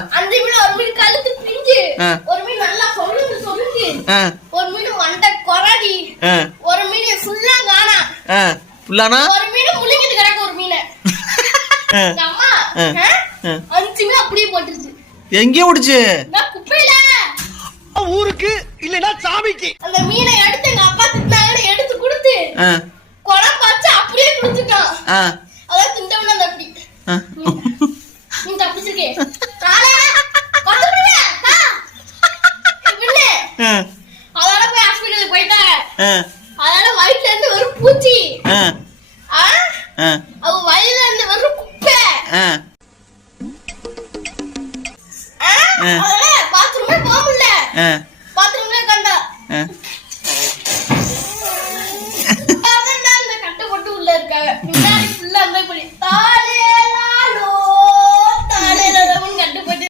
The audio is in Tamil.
அந்த மீன் ஒரு மீன் கழுத்து பிஞ்சு, ஒரு மீன் நல்லா சொல்லுது ஒரு மீன் மண்டை கொரடி, ஒரு மீன் ஃபுல்லா காணா, ஃபுல்லானா ஒரு மீன் முழுங்கிட்டு கிடக்கு ஒரு மீன். அம்மா 5 மீன் அப்படியே போட்டுருச்சு. எங்கே ஓடுச்சு? குப்பையில. ஊருக்கு இல்லனா சாமிக்கு. அந்த மீனை எடுத்து எங்க அப்பா திட்டாங்க, எடுத்து கொடுத்து குழம்பு வச்சு அப்படியே குடிச்சிட்டான். அதான் திண்டவன அந்த அப்படி நீ தப்பிச்சிருக்கே. அதோட போய் ஹாஸ்பிட்டலுக்கு போயிட்டாங்க. அதனால வயிற்றுல இருந்து வெறும் பூச்சி, அவ வயிறுல இருந்து வெறும் குப்பை. அதனால பாத்ரூமே போக முடியல. பாத்ரூம்ல கண்டா